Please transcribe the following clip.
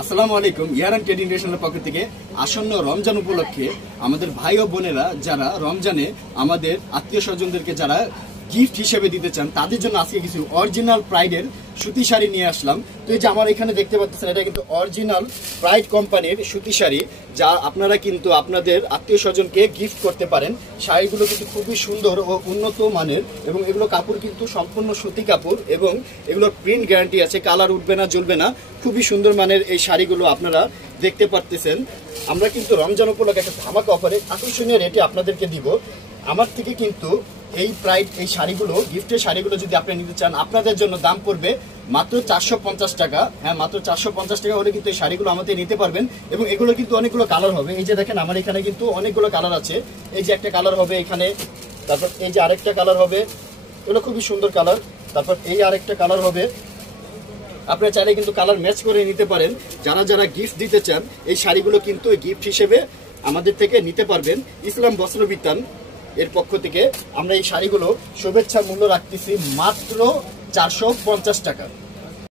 আসসালামু আলাইকুম। ইয়ারান ট্রেডিং রেশনের পক্ষ থেকে আসন্ন রমজান উপলক্ষে আমাদের ভাই ও বোনেরা যারা রমজানে আমাদের আত্মীয় স্বজনদেরকে যারা গিফট হিসেবে দিতে চান তাদের জন্য আজকে কিছু অরিজিনাল প্রাইডের সুতি শাড়ি নিয়ে আসলাম। তো এই যে আমার এখানে দেখতে পাচ্ছেন, এটা কিন্তু অরিজিনাল প্রাইড কোম্পানির সুতি শাড়ি, যা আপনারা কিন্তু আপনাদের আত্মীয় স্বজনকে গিফট করতে পারেন। শাড়িগুলো কিন্তু খুবই সুন্দর ও উন্নত মানের এবং এগুলো কাপড় কিন্তু সম্পূর্ণ সুতি কাপড় এবং এগুলোর প্রিন্ট গ্যারান্টি আছে, কালার উঠবে না, জ্বলবে না। খুবই সুন্দর মানের এই শাড়িগুলো আপনারা দেখতে পারতেছেন। আমরা কিন্তু রমজান উপলক্ষে একটা ধামাকা অফারে আকর্ষণীয় রেটে আপনাদেরকে দিব। আমার থেকে কিন্তু এই প্রাইড এই শাড়িগুলো, গিফটের শাড়িগুলো যদি আপনি নিতে চান, আপনাদের জন্য দাম পড়বে মাত্র 450 টাকা। হ্যাঁ, মাত্র 450 টাকা হলে কিন্তু এই শাড়িগুলো আমাদের নিতে পারবেন। এবং এগুলো কিন্তু অনেকগুলো কালার হবে। এই যে দেখেন, আমার এখানে কিন্তু অনেকগুলো কালার আছে। এই যে একটা কালার হবে এখানে, তারপর এই যে আরেকটা কালার হবে, এগুলো খুবই সুন্দর কালার। তারপর এই আরেকটা কালার হবে। আপনারা চাইলে কিন্তু কালার ম্যাচ করে নিতে পারেন। যারা যারা গিফট দিতে চান এই শাড়িগুলো কিন্তু গিফট হিসেবে আমাদের থেকে নিতে পারবেন। ইসলাম বস্ত্রবিতান এর পক্ষ থেকে আমরা এই শাড়িগুলো শুভেচ্ছা মূল্য রাখতেছি মাত্র 450 টাকা।